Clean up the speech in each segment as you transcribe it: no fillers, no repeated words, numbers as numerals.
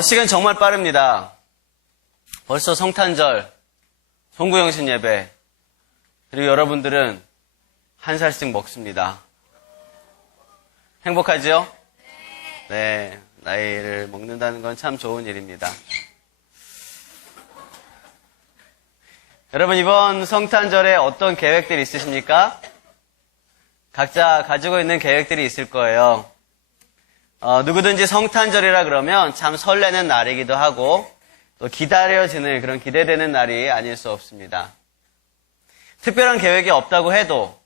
시간 정말 빠릅니다. 벌써 성탄절, 송구영신 예배, 그리고 여러분들은 한 살씩 먹습니다. 행복하지요? 네, 나이를 먹는다는 건 참 좋은 일입니다. 여러분, 이번 성탄절에 어떤 계획들이 있으십니까? 각자 가지고 있는 계획들이 있을 거예요. 누구든지 성탄절이라 그러면 참 설레는 날이기도 하고 또 기다려지는 그런 기대되는 날이 아닐 수 없습니다. 특별한 계획이 없다고 해도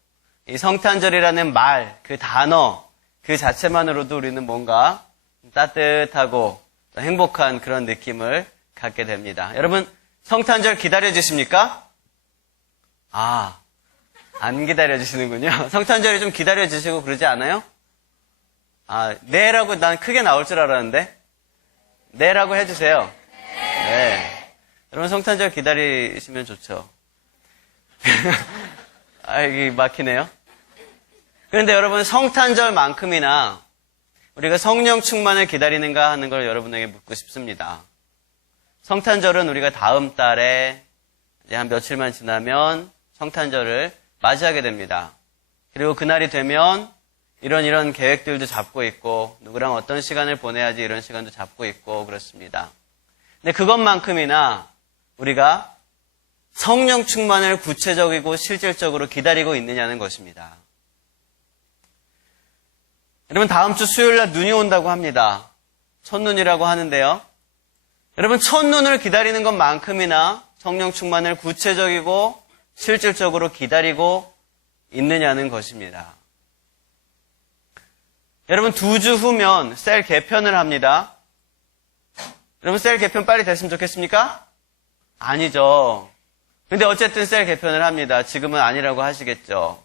이 성탄절이라는 말, 그 단어, 그 자체만으로도 우리는 뭔가 따뜻하고 행복한 그런 느낌을 갖게 됩니다. 여러분, 성탄절 기다려지십니까? 안 기다려지시는군요. 성탄절이 좀 기다려지시고 그러지 않아요? 네라고 난 크게 나올 줄 알았는데 네라고 해주세요. 네. 여러분 성탄절 기다리시면 좋죠. 이게 막히네요. 그런데 여러분 성탄절만큼이나 우리가 성령 충만을 기다리는가 하는 걸 여러분에게 묻고 싶습니다. 성탄절은 우리가 다음 달에 이제 한 며칠만 지나면 성탄절을 맞이하게 됩니다. 그리고 그날이 되면 이런 계획들도 잡고 있고 누구랑 어떤 시간을 보내야지 이런 시간도 잡고 있고 그렇습니다. 근데 그것만큼이나 우리가 성령 충만을 구체적이고 실질적으로 기다리고 있느냐는 것입니다. 여러분 다음 주 수요일날 눈이 온다고 합니다. 첫눈이라고 하는데요. 여러분 첫눈을 기다리는 것만큼이나 성령 충만을 구체적이고 실질적으로 기다리고 있느냐는 것입니다. 여러분 2주 후면 셀 개편을 합니다. 여러분 셀 개편 빨리 됐으면 좋겠습니까? 아니죠. 근데 어쨌든 셀 개편을 합니다. 지금은 아니라고 하시겠죠.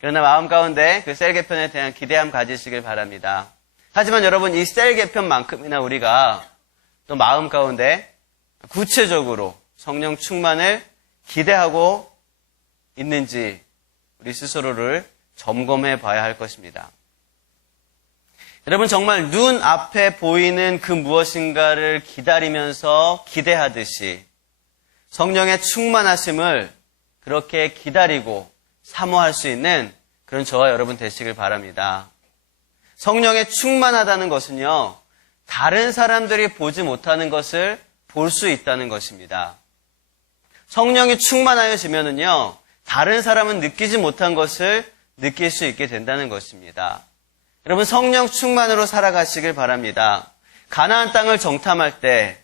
그러나 마음 가운데 그 셀 개편에 대한 기대함 가지시길 바랍니다. 하지만 여러분 이 셀 개편만큼이나 우리가 또 마음 가운데 구체적으로 성령 충만을 기대하고 있는지 우리 스스로를 점검해 봐야 할 것입니다. 여러분 정말 눈앞에 보이는 그 무엇인가를 기다리면서 기대하듯이 성령의 충만하심을 그렇게 기다리고 사모할 수 있는 그런 저와 여러분 되시길 바랍니다. 성령에 충만하다는 것은요, 다른 사람들이 보지 못하는 것을 볼 수 있다는 것입니다. 성령이 충만하여지면은요, 다른 사람은 느끼지 못한 것을 느낄 수 있게 된다는 것입니다. 여러분 성령 충만으로 살아가시길 바랍니다. 가나안 땅을 정탐할 때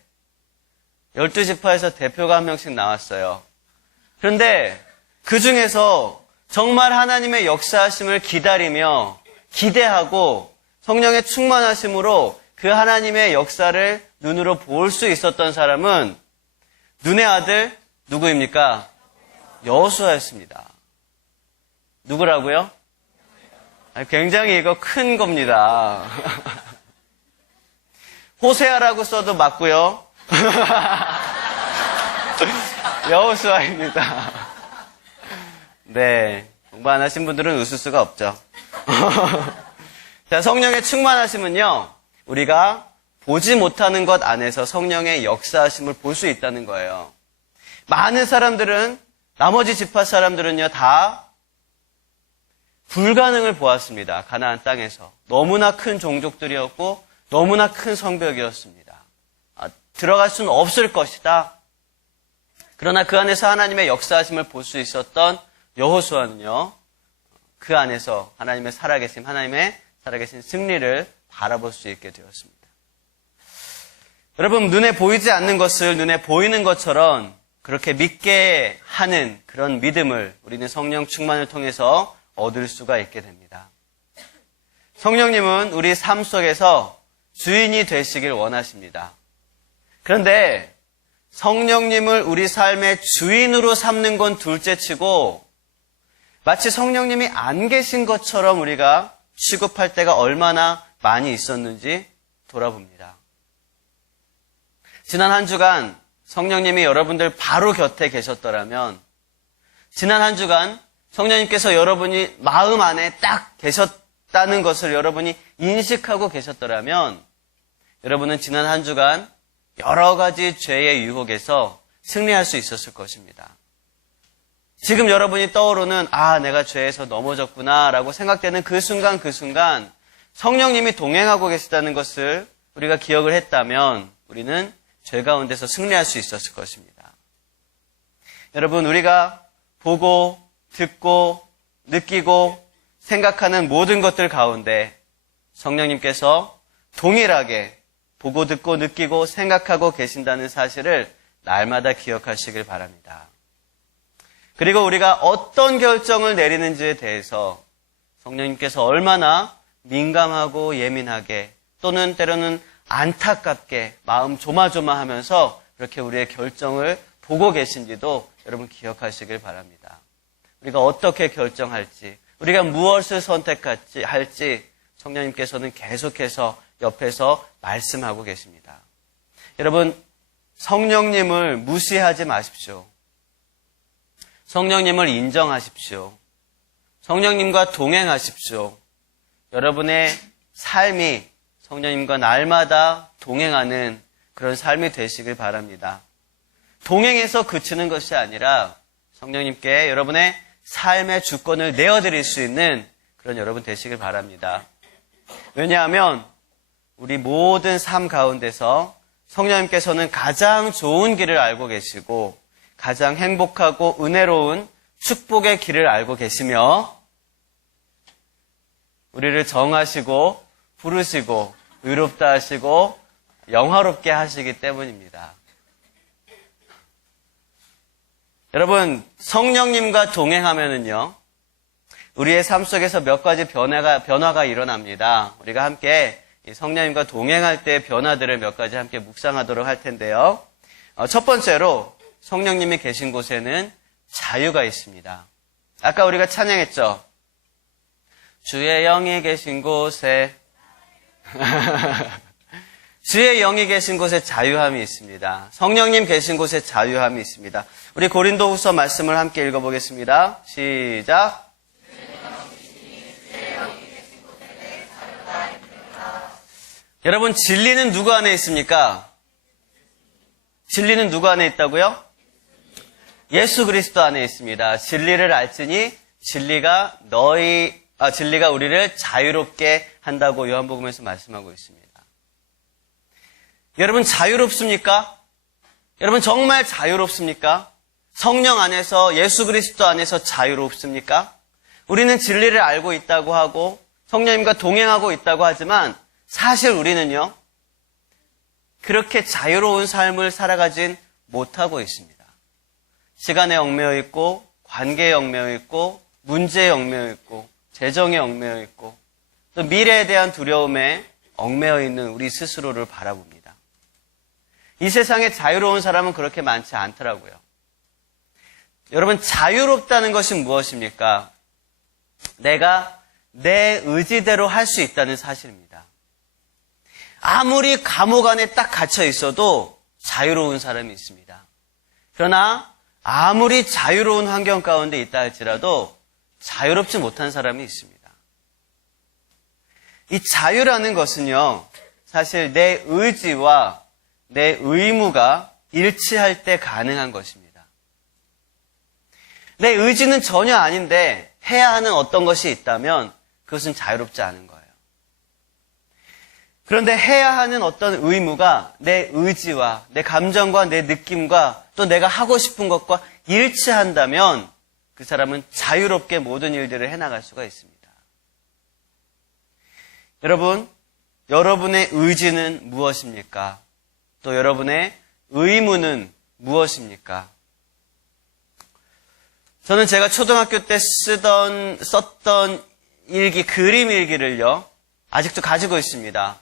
12지파에서 대표가 한 명씩 나왔어요. 그런데 그 중에서 정말 하나님의 역사하심을 기다리며 기대하고 성령의 충만하심으로 그 하나님의 역사를 눈으로 볼 수 있었던 사람은 눈의 아들 누구입니까? 여호수아였습니다. 누구라고요? 굉장히 이거 큰 겁니다. 호세아라고 써도 맞고요. 여호수아입니다. 네, 공부 안 하신 분들은 웃을 수가 없죠. 자, 성령의 충만하심은요, 우리가 보지 못하는 것 안에서 성령의 역사하심을 볼 수 있다는 거예요. 많은 사람들은, 나머지 지파 사람들은요, 다 불가능을 보았습니다. 가나안 땅에서. 너무나 큰 종족들이었고 너무나 큰 성벽이었습니다. 들어갈 수는 없을 것이다. 그러나 그 안에서 하나님의 역사하심을 볼 수 있었던 여호수아는요. 그 안에서 하나님의 살아계신 승리를 바라볼 수 있게 되었습니다. 여러분 눈에 보이지 않는 것을 눈에 보이는 것처럼 그렇게 믿게 하는 그런 믿음을 우리는 성령 충만을 통해서 얻을 수가 있게 됩니다. 성령님은 우리 삶 속에서 주인이 되시길 원하십니다. 그런데 성령님을 우리 삶의 주인으로 삼는 건 둘째치고 마치 성령님이 안 계신 것처럼 우리가 취급할 때가 얼마나 많이 있었는지 돌아봅니다. 지난 한 주간 성령님이 여러분들 바로 곁에 계셨더라면 지난 한 주간 성령님께서 여러분이 마음 안에 딱 계셨다는 것을 여러분이 인식하고 계셨더라면 여러분은 지난 한 주간 여러 가지 죄의 유혹에서 승리할 수 있었을 것입니다. 지금 여러분이 떠오르는 내가 죄에서 넘어졌구나 라고 생각되는 그 순간 성령님이 동행하고 계시다는 것을 우리가 기억을 했다면 우리는 죄 가운데서 승리할 수 있었을 것입니다. 여러분, 우리가 보고 듣고 느끼고 생각하는 모든 것들 가운데 성령님께서 동일하게 보고 듣고 느끼고 생각하고 계신다는 사실을 날마다 기억하시길 바랍니다. 그리고 우리가 어떤 결정을 내리는지에 대해서 성령님께서 얼마나 민감하고 예민하게 또는 때로는 안타깝게 마음 조마조마하면서 그렇게 우리의 결정을 보고 계신지도 여러분 기억하시길 바랍니다. 우리가 어떻게 결정할지, 우리가 무엇을 선택할지 성령님께서는 계속해서 옆에서 말씀하고 계십니다. 여러분, 성령님을 무시하지 마십시오. 성령님을 인정하십시오. 성령님과 동행하십시오. 여러분의 삶이 성령님과 날마다 동행하는 그런 삶이 되시길 바랍니다. 동행해서 그치는 것이 아니라 성령님께 여러분의 삶의 주권을 내어드릴 수 있는 그런 여러분 되시길 바랍니다. 왜냐하면 우리 모든 삶 가운데서 성령님께서는 가장 좋은 길을 알고 계시고 가장 행복하고 은혜로운 축복의 길을 알고 계시며 우리를 정하시고 부르시고 의롭다 하시고 영화롭게 하시기 때문입니다. 여러분, 성령님과 동행하면은요, 우리의 삶 속에서 몇 가지 변화가 일어납니다. 우리가 함께 성령님과 동행할 때의 변화들을 몇 가지 함께 묵상하도록 할 텐데요. 첫 번째로 성령님이 계신 곳에는 자유가 있습니다. 아까 우리가 찬양했죠. 주의 영이 계신 곳에 주의 영이 계신 곳에 자유함이 있습니다. 성령님 계신 곳에 자유함이 있습니다. 우리 고린도후서 말씀을 함께 읽어보겠습니다. 시작. 여러분, 진리는 누구 안에 있습니까? 진리는 누구 안에 있다고요? 예수 그리스도 안에 있습니다. 진리를 알지니 진리가 우리를 자유롭게 한다고 요한복음에서 말씀하고 있습니다. 여러분, 자유롭습니까? 여러분, 정말 자유롭습니까? 성령 안에서, 예수 그리스도 안에서 자유롭습니까? 우리는 진리를 알고 있다고 하고 성령님과 동행하고 있다고 하지만 사실 우리는요, 그렇게 자유로운 삶을 살아가진 못하고 있습니다. 시간에 얽매여 있고, 관계에 얽매여 있고, 문제에 얽매여 있고, 재정에 얽매여 있고, 또 미래에 대한 두려움에 얽매여 있는 우리 스스로를 바라봅니다. 이 세상에 자유로운 사람은 그렇게 많지 않더라고요. 여러분, 자유롭다는 것이 무엇입니까? 내가 내 의지대로 할 수 있다는 사실입니다. 아무리 감옥 안에 딱 갇혀 있어도 자유로운 사람이 있습니다. 그러나 아무리 자유로운 환경 가운데 있다 할지라도 자유롭지 못한 사람이 있습니다. 이 자유라는 것은요, 사실 내 의지와 내 의무가 일치할 때 가능한 것입니다. 내 의지는 전혀 아닌데 해야 하는 어떤 것이 있다면 그것은 자유롭지 않은 거예요. 그런데 해야 하는 어떤 의무가 내 의지와 내 감정과 내 느낌과 또 내가 하고 싶은 것과 일치한다면 그 사람은 자유롭게 모든 일들을 해나갈 수가 있습니다. 여러분, 여러분의 의지는 무엇입니까? 또 여러분의 의무는 무엇입니까? 저는 제가 초등학교 때 썼던 일기, 그림 일기를요, 아직도 가지고 있습니다.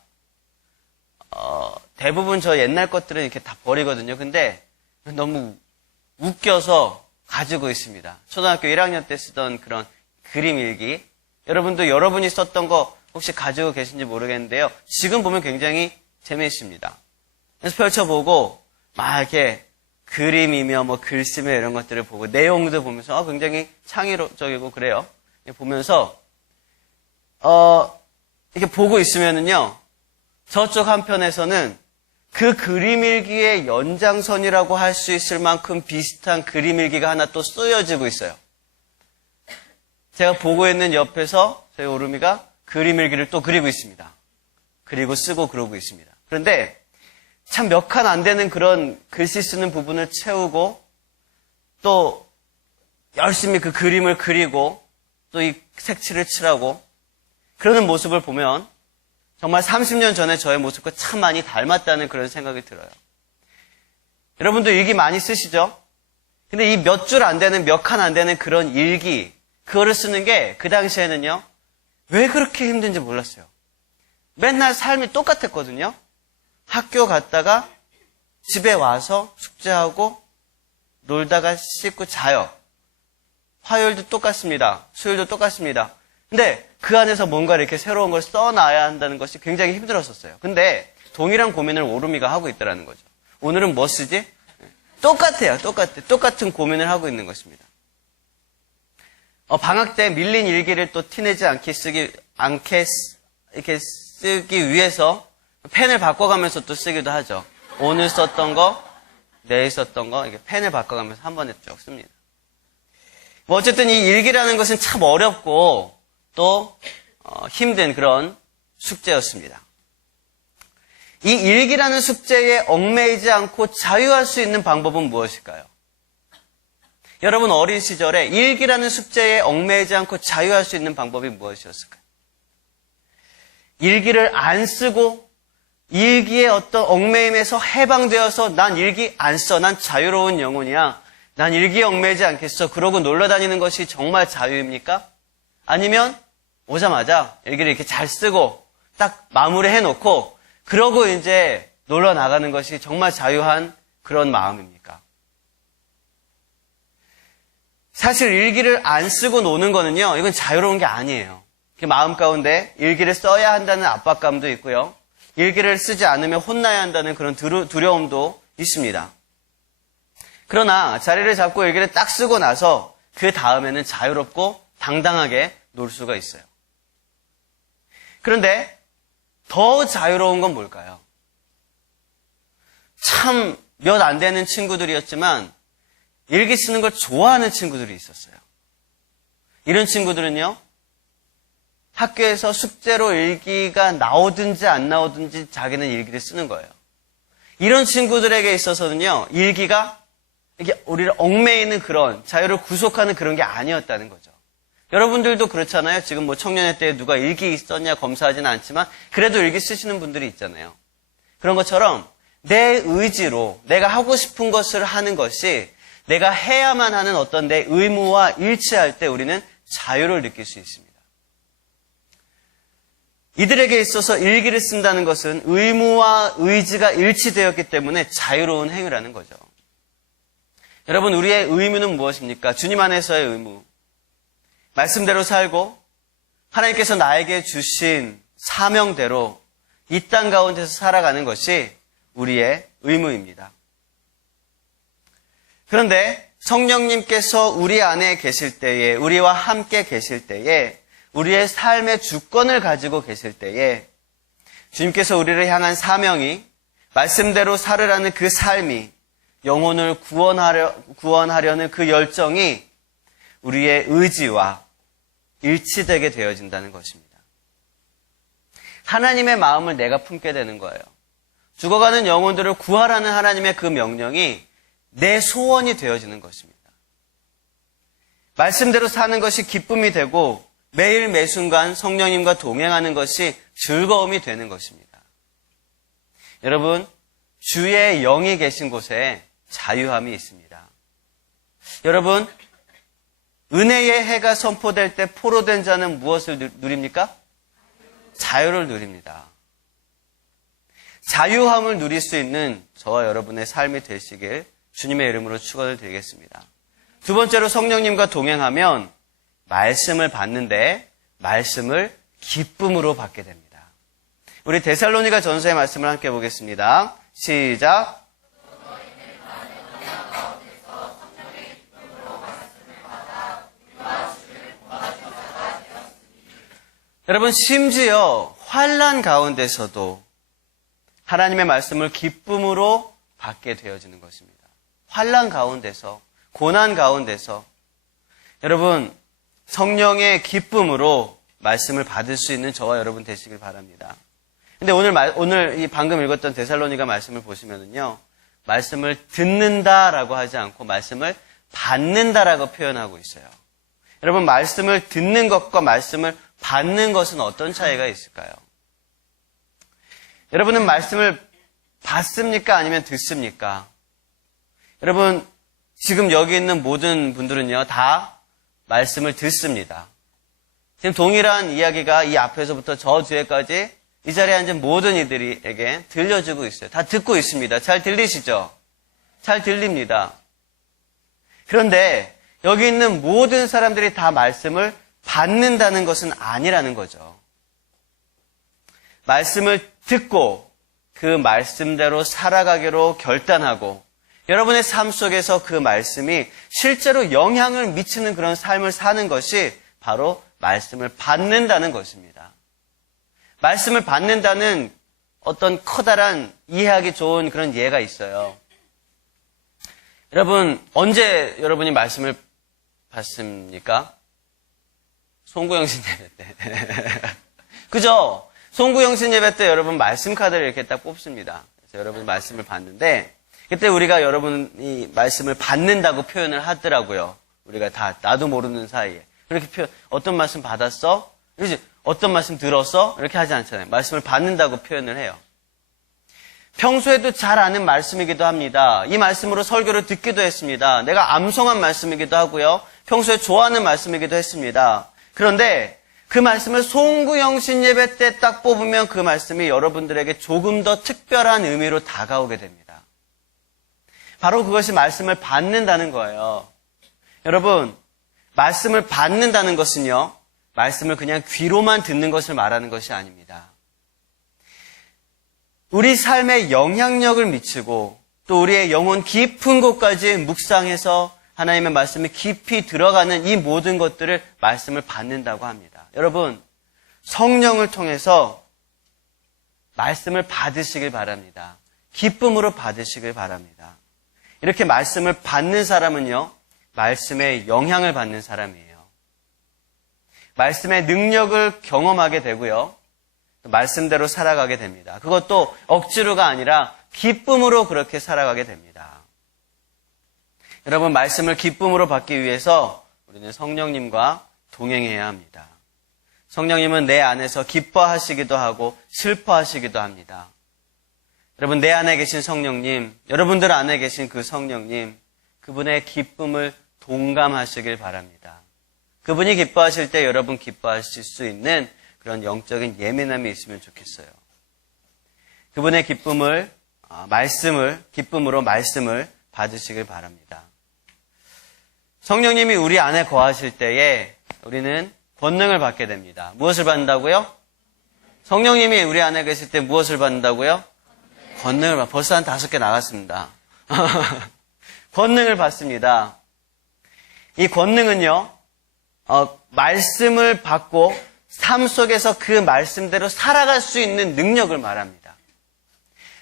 대부분 저 옛날 것들은 이렇게 다 버리거든요. 근데 너무 웃겨서 가지고 있습니다. 초등학교 1학년 때 쓰던 그런 그림 일기. 여러분도 여러분이 썼던 거 혹시 가지고 계신지 모르겠는데요. 지금 보면 굉장히 재미있습니다. 그래서 펼쳐보고 막 이렇게 그림이며 뭐 글씨며 이런 것들을 보고 내용도 보면서 굉장히 창의적이고 그래요. 보면서 이렇게 보고 있으면은요, 저쪽 한편에서는 그 그림일기의 연장선이라고 할 수 있을 만큼 비슷한 그림일기가 하나 또 쓰여지고 있어요. 제가 보고 있는 옆에서 저희 오름이가 그림일기를 또 그리고 있습니다. 그리고 쓰고 그러고 있습니다. 그런데 참 몇 칸 안 되는 그런 글씨 쓰는 부분을 채우고 또 열심히 그 그림을 그리고 또 이 색칠을 칠하고 그러는 모습을 보면 정말 30년 전에 저의 모습과 참 많이 닮았다는 그런 생각이 들어요. 여러분도 일기 많이 쓰시죠? 근데 이 몇 줄 안 되는, 몇 칸 안 되는 그런 일기, 그거를 쓰는 게 그 당시에는요, 왜 그렇게 힘든지 몰랐어요. 맨날 삶이 똑같았거든요. 학교 갔다가 집에 와서 숙제하고 놀다가 씻고 자요. 화요일도 똑같습니다. 수요일도 똑같습니다. 근데 그 안에서 뭔가 이렇게 새로운 걸 써놔야 한다는 것이 굉장히 힘들었었어요. 근데 동일한 고민을 오름이가 하고 있다는 거죠. 오늘은 뭐 쓰지? 똑같아요. 똑같은 고민을 하고 있는 것입니다. 방학 때 밀린 일기를 또 티내지 않게 이렇게 쓰기 위해서 펜을 바꿔가면서 또 쓰기도 하죠. 오늘 썼던 거, 내일 썼던 거, 이렇게 펜을 바꿔가면서 한 번에 쭉 씁니다. 뭐 어쨌든 이 일기라는 것은 참 어렵고 또 힘든 그런 숙제였습니다. 이 일기라는 숙제에 얽매이지 않고 자유할 수 있는 방법은 무엇일까요? 여러분 어린 시절에 일기라는 숙제에 얽매이지 않고 자유할 수 있는 방법이 무엇이었을까요? 일기를 안 쓰고 일기의 어떤 얽매임에서 해방되어서 난 일기 안 써. 난 자유로운 영혼이야. 난 일기에 얽매이지 않겠어. 그러고 놀러 다니는 것이 정말 자유입니까? 아니면 오자마자 일기를 이렇게 잘 쓰고 딱 마무리해 놓고 그러고 이제 놀러 나가는 것이 정말 자유한 그런 마음입니까? 사실 일기를 안 쓰고 노는 거는요, 이건 자유로운 게 아니에요. 마음 가운데 일기를 써야 한다는 압박감도 있고요. 일기를 쓰지 않으면 혼나야 한다는 그런 두려움도 있습니다. 그러나 자리를 잡고 일기를 딱 쓰고 나서 그 다음에는 자유롭고 당당하게 놀 수가 있어요. 그런데 더 자유로운 건 뭘까요? 참 몇 안 되는 친구들이었지만 일기 쓰는 걸 좋아하는 친구들이 있었어요. 이런 친구들은요, 학교에서 숙제로 일기가 나오든지 안 나오든지 자기는 일기를 쓰는 거예요. 이런 친구들에게 있어서는요, 일기가 이게 우리를 얽매이는 그런 자유를 구속하는 그런 게 아니었다는 거죠. 여러분들도 그렇잖아요. 지금 뭐 청년회 때 누가 일기 썼냐 검사하지는 않지만 그래도 일기 쓰시는 분들이 있잖아요. 그런 것처럼 내 의지로 내가 하고 싶은 것을 하는 것이 내가 해야만 하는 어떤 내 의무와 일치할 때 우리는 자유를 느낄 수 있습니다. 이들에게 있어서 일기를 쓴다는 것은 의무와 의지가 일치되었기 때문에 자유로운 행위라는 거죠. 여러분, 우리의 의무는 무엇입니까? 주님 안에서의 의무. 말씀대로 살고 하나님께서 나에게 주신 사명대로 이 땅 가운데서 살아가는 것이 우리의 의무입니다. 그런데 성령님께서 우리 안에 계실 때에, 우리와 함께 계실 때에, 우리의 삶의 주권을 가지고 계실 때에 주님께서 우리를 향한 사명이 말씀대로 살으라는 그 삶이 영혼을 구원하려는 그 열정이 우리의 의지와 일치되게 되어진다는 것입니다. 하나님의 마음을 내가 품게 되는 거예요. 죽어가는 영혼들을 구하라는 하나님의 그 명령이 내 소원이 되어지는 것입니다. 말씀대로 사는 것이 기쁨이 되고 매일 매순간 성령님과 동행하는 것이 즐거움이 되는 것입니다. 여러분, 주의 영이 계신 곳에 자유함이 있습니다. 여러분, 은혜의 해가 선포될 때 포로된 자는 무엇을 누립니까? 자유를 누립니다. 자유함을 누릴 수 있는 저와 여러분의 삶이 되시길 주님의 이름으로 축원을 드리겠습니다. 두 번째로 성령님과 동행하면 말씀을 받는데 말씀을 기쁨으로 받게 됩니다. 우리 데살로니가 전서의 말씀을 함께 보겠습니다. 시작. 여러분, 심지어 환난 가운데서도 하나님의 말씀을 기쁨으로 받게 되어지는 것입니다. 환난 가운데서, 고난 가운데서 여러분 성령의 기쁨으로 말씀을 받을 수 있는 저와 여러분 되시길 바랍니다. 근데 오늘 이 방금 읽었던 데살로니가 말씀을 보시면은요, 말씀을 듣는다라고 하지 않고 말씀을 받는다라고 표현하고 있어요. 여러분, 말씀을 듣는 것과 말씀을 받는 것은 어떤 차이가 있을까요? 여러분은 말씀을 받습니까? 아니면 듣습니까? 여러분, 지금 여기 있는 모든 분들은요, 다 말씀을 듣습니다. 지금 동일한 이야기가 이 앞에서부터 저 뒤에까지 이 자리에 앉은 모든 이들에게 들려주고 있어요. 다 듣고 있습니다. 잘 들리시죠? 잘 들립니다. 그런데 여기 있는 모든 사람들이 다 말씀을 받는다는 것은 아니라는 거죠. 말씀을 듣고 그 말씀대로 살아가기로 결단하고 여러분의 삶 속에서 그 말씀이 실제로 영향을 미치는 그런 삶을 사는 것이 바로 말씀을 받는다는 것입니다. 말씀을 받는다는 어떤 커다란 이해하기 좋은 그런 예가 있어요. 여러분, 언제 여러분이 말씀을 받습니까? 송구영신 예배 때. 그죠? 송구영신 예배 때 여러분 말씀 카드를 이렇게 딱 뽑습니다. 그래서 여러분 말씀을 받는데, 그때 우리가 여러분이 말씀을 받는다고 표현을 하더라고요. 우리가 다 나도 모르는 사이에. 그렇게 어떤 말씀 받았어? 그렇지? 어떤 말씀 들었어? 이렇게 하지 않잖아요. 말씀을 받는다고 표현을 해요. 평소에도 잘 아는 말씀이기도 합니다. 이 말씀으로 설교를 듣기도 했습니다. 내가 암송한 말씀이기도 하고요. 평소에 좋아하는 말씀이기도 했습니다. 그런데 그 말씀을 송구영신 예배 때 딱 뽑으면 그 말씀이 여러분들에게 조금 더 특별한 의미로 다가오게 됩니다. 바로 그것이 말씀을 받는다는 거예요. 여러분, 말씀을 받는다는 것은요, 말씀을 그냥 귀로만 듣는 것을 말하는 것이 아닙니다. 우리 삶에 영향력을 미치고 또 우리의 영혼 깊은 곳까지 묵상해서 하나님의 말씀이 깊이 들어가는 이 모든 것들을 말씀을 받는다고 합니다. 여러분, 성령을 통해서 말씀을 받으시길 바랍니다. 기쁨으로 받으시길 바랍니다. 이렇게 말씀을 받는 사람은요, 말씀의 영향을 받는 사람이에요. 말씀의 능력을 경험하게 되고요, 말씀대로 살아가게 됩니다. 그것도 억지로가 아니라 기쁨으로 그렇게 살아가게 됩니다. 여러분, 말씀을 기쁨으로 받기 위해서 우리는 성령님과 동행해야 합니다. 성령님은 내 안에서 기뻐하시기도 하고 슬퍼하시기도 합니다. 여러분, 내 안에 계신 성령님, 여러분들 안에 계신 그 성령님, 그분의 기쁨을 동감하시길 바랍니다. 그분이 기뻐하실 때 여러분 기뻐하실 수 있는 그런 영적인 예민함이 있으면 좋겠어요. 그분의 기쁨으로 말씀을 받으시길 바랍니다. 성령님이 우리 안에 거하실 때에 우리는 권능을 받게 됩니다. 무엇을 받는다고요? 성령님이 우리 안에 계실 때 무엇을 받는다고요? 권능을 벌써 한 5개 나갔습니다. 권능을 받습니다. 이 권능은요, 말씀을 받고 삶 속에서 그 말씀대로 살아갈 수 있는 능력을 말합니다.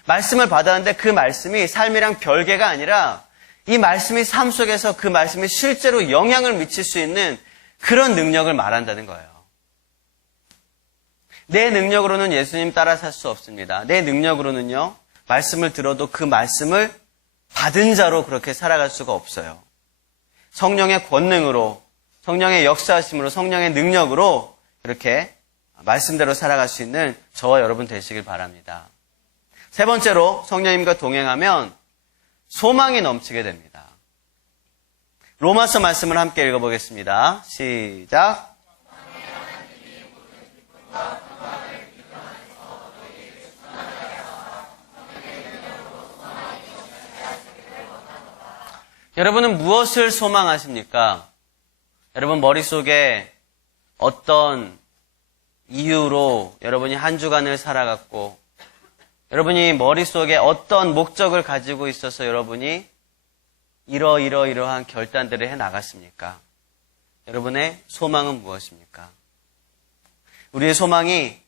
말씀을 받았는데 그 말씀이 삶이랑 별개가 아니라 이 말씀이 삶 속에서 그 말씀이 실제로 영향을 미칠 수 있는 그런 능력을 말한다는 거예요. 내 능력으로는 예수님 따라 살 수 없습니다. 내 능력으로는요, 말씀을 들어도 그 말씀을 받은 자로 그렇게 살아갈 수가 없어요. 성령의 권능으로, 성령의 역사하심으로, 성령의 능력으로 그렇게 말씀대로 살아갈 수 있는 저와 여러분 되시길 바랍니다. 세 번째로 성령님과 동행하면 소망이 넘치게 됩니다. 로마서 말씀을 함께 읽어보겠습니다. 시작. 여러분은 무엇을 소망하십니까? 여러분 머릿속에 어떤 이유로 여러분이 한 주간을 살아갔고, 여러분이 머릿속에 어떤 목적을 가지고 있어서 여러분이 이러한 결단들을 해나갔습니까? 여러분의 소망은 무엇입니까? 우리의 소망이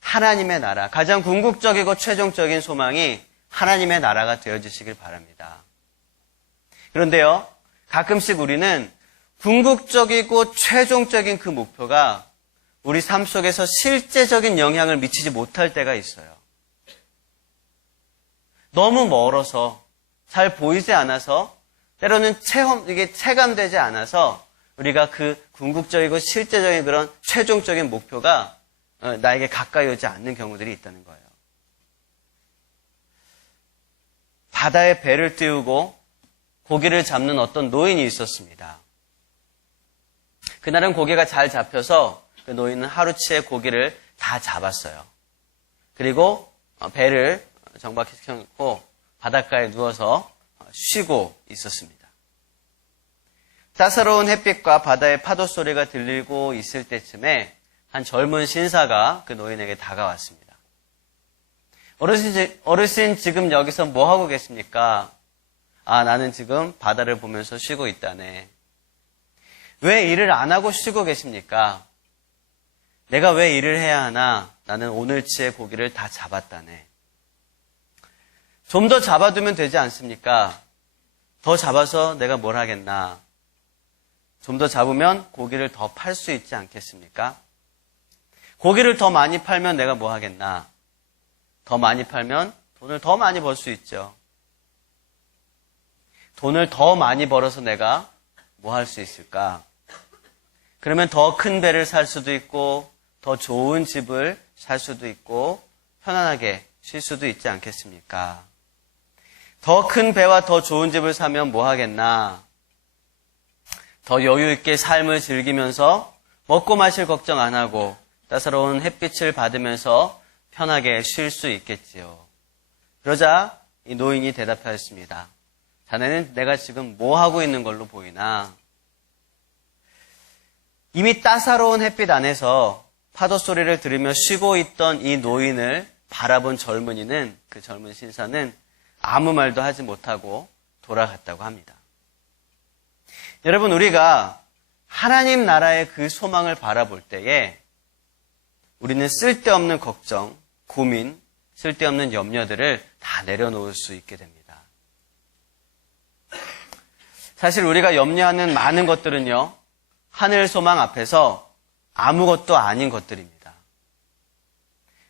하나님의 나라, 가장 궁극적이고 최종적인 소망이 하나님의 나라가 되어지시길 바랍니다. 그런데요, 가끔씩 우리는 궁극적이고 최종적인 그 목표가 우리 삶 속에서 실제적인 영향을 미치지 못할 때가 있어요. 너무 멀어서, 잘 보이지 않아서, 때로는 이게 체감되지 않아서 우리가 그 궁극적이고 실제적인 그런 최종적인 목표가 나에게 가까이 오지 않는 경우들이 있다는 거예요. 바다에 배를 띄우고 고기를 잡는 어떤 노인이 있었습니다. 그날은 고기가 잘 잡혀서 그 노인은 하루치의 고기를 다 잡았어요. 그리고 배를 정박시켜놓고 바닷가에 누워서 쉬고 있었습니다. 따사로운 햇빛과 바다의 파도 소리가 들리고 있을 때쯤에 한 젊은 신사가 그 노인에게 다가왔습니다. 어르신 지금 여기서 뭐 하고 계십니까? 아, 나는 지금 바다를 보면서 쉬고 있다네. 왜 일을 안 하고 쉬고 계십니까? 내가 왜 일을 해야 하나? 나는 오늘치의 고기를 다 잡았다네. 좀 더 잡아두면 되지 않습니까? 더 잡아서 내가 뭘 하겠나? 좀 더 잡으면 고기를 더 팔 수 있지 않겠습니까? 고기를 더 많이 팔면 내가 뭐 하겠나? 더 많이 팔면 돈을 더 많이 벌 수 있죠. 돈을 더 많이 벌어서 내가 뭐 할 수 있을까? 그러면 더 큰 배를 살 수도 있고, 더 좋은 집을 살 수도 있고, 편안하게 쉴 수도 있지 않겠습니까? 더 큰 배와 더 좋은 집을 사면 뭐 하겠나? 더 여유 있게 삶을 즐기면서 먹고 마실 걱정 안 하고 따사로운 햇빛을 받으면서 편하게 쉴 수 있겠지요. 그러자 이 노인이 대답하였습니다. 자네는 내가 지금 뭐 하고 있는 걸로 보이나? 이미 따사로운 햇빛 안에서 파도 소리를 들으며 쉬고 있던 이 노인을 바라본 젊은이는, 그 젊은 신사는 아무 말도 하지 못하고 돌아갔다고 합니다. 여러분, 우리가 하나님 나라의 그 소망을 바라볼 때에 우리는 쓸데없는 걱정, 고민, 쓸데없는 염려들을 다 내려놓을 수 있게 됩니다. 사실 우리가 염려하는 많은 것들은요, 하늘 소망 앞에서 아무것도 아닌 것들입니다.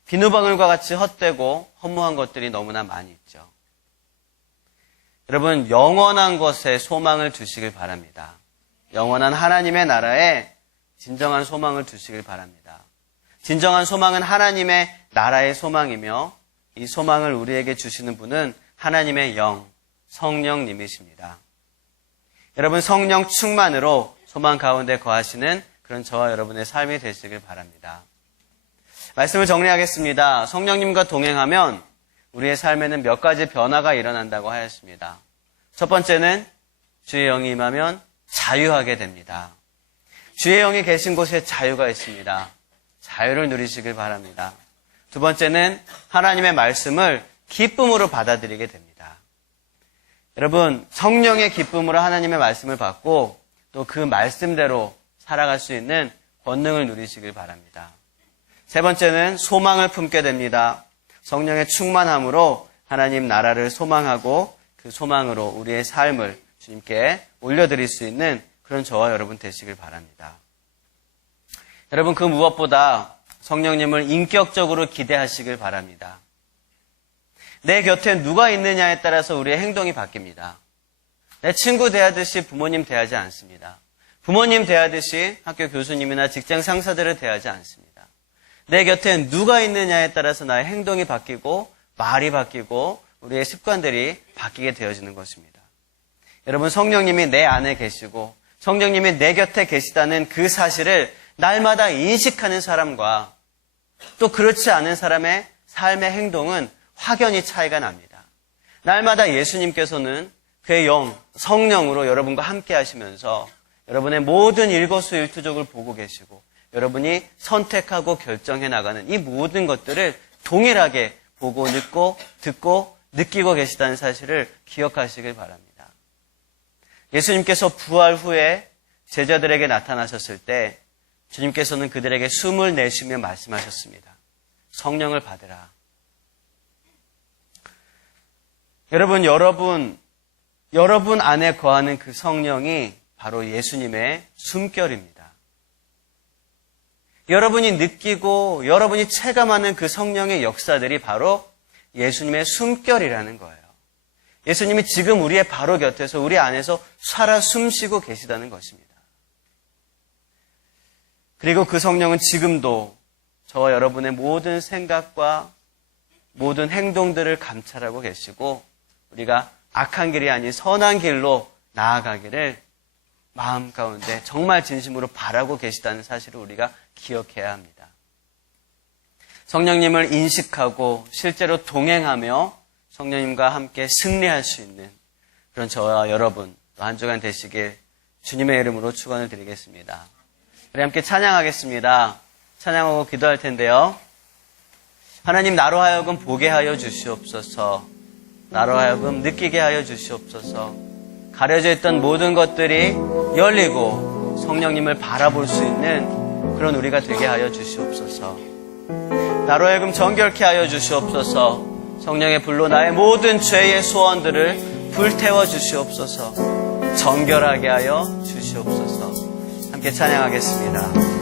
비누방울과 같이 헛되고 허무한 것들이 너무나 많이 있죠. 여러분, 영원한 것에 소망을 두시길 바랍니다. 영원한 하나님의 나라에 진정한 소망을 두시길 바랍니다. 진정한 소망은 하나님의 나라의 소망이며 이 소망을 우리에게 주시는 분은 하나님의 영, 성령님이십니다. 여러분, 성령 충만으로 소망 가운데 거하시는 그런 저와 여러분의 삶이 되시길 바랍니다. 말씀을 정리하겠습니다. 성령님과 동행하면 우리의 삶에는 몇 가지 변화가 일어난다고 하였습니다. 첫 번째는 주의 영이 임하면 자유하게 됩니다. 주의 영이 계신 곳에 자유가 있습니다. 자유를 누리시길 바랍니다. 두 번째는 하나님의 말씀을 기쁨으로 받아들이게 됩니다. 여러분, 성령의 기쁨으로 하나님의 말씀을 받고 또 그 말씀대로 살아갈 수 있는 권능을 누리시길 바랍니다. 세 번째는 소망을 품게 됩니다. 성령의 충만함으로 하나님 나라를 소망하고 그 소망으로 우리의 삶을 주님께 올려드릴 수 있는 그런 저와 여러분 되시길 바랍니다. 여러분, 그 무엇보다 성령님을 인격적으로 기대하시길 바랍니다. 내 곁에 누가 있느냐에 따라서 우리의 행동이 바뀝니다. 내 친구 대하듯이 부모님 대하지 않습니다. 부모님 대하듯이 학교 교수님이나 직장 상사들을 대하지 않습니다. 내 곁에 누가 있느냐에 따라서 나의 행동이 바뀌고 말이 바뀌고 우리의 습관들이 바뀌게 되어지는 것입니다. 여러분, 성령님이 내 안에 계시고 성령님이 내 곁에 계시다는 그 사실을 날마다 인식하는 사람과 또 그렇지 않은 사람의 삶의 행동은 확연히 차이가 납니다. 날마다 예수님께서는 그의 영, 성령으로 여러분과 함께 하시면서 여러분의 모든 일거수일투족을 보고 계시고 여러분이 선택하고 결정해 나가는 이 모든 것들을 동일하게 보고 듣고 느끼고 계시다는 사실을 기억하시길 바랍니다. 예수님께서 부활 후에 제자들에게 나타나셨을 때 주님께서는 그들에게 숨을 내쉬며 말씀하셨습니다. 성령을 받으라. 여러분 안에 거하는 그 성령이 바로 예수님의 숨결입니다. 여러분이 느끼고 여러분이 체감하는 그 성령의 역사들이 바로 예수님의 숨결이라는 거예요. 예수님이 지금 우리의 바로 곁에서 우리 안에서 살아 숨쉬고 계시다는 것입니다. 그리고 그 성령은 지금도 저와 여러분의 모든 생각과 모든 행동들을 감찰하고 계시고 우리가 악한 길이 아닌 선한 길로 나아가기를 마음 가운데 정말 진심으로 바라고 계시다는 사실을 우리가 기억해야 합니다. 성령님을 인식하고 실제로 동행하며 성령님과 함께 승리할 수 있는 그런 저와 여러분 또 한 주간 되시길 주님의 이름으로 축원을 드리겠습니다. 우리 함께 찬양하겠습니다. 찬양하고 기도할 텐데요. 하나님, 나로 하여금 보게 하여 주시옵소서. 나로 하여금 느끼게 하여 주시옵소서. 가려져 있던 모든 것들이 열리고 성령님을 바라볼 수 있는 그런 우리가 되게 하여 주시옵소서. 나로 하여금 정결케 하여 주시옵소서. 성령의 불로 나의 모든 죄의 소원들을 불태워 주시옵소서. 정결하게 하여 주시옵소서. 함께 찬양하겠습니다.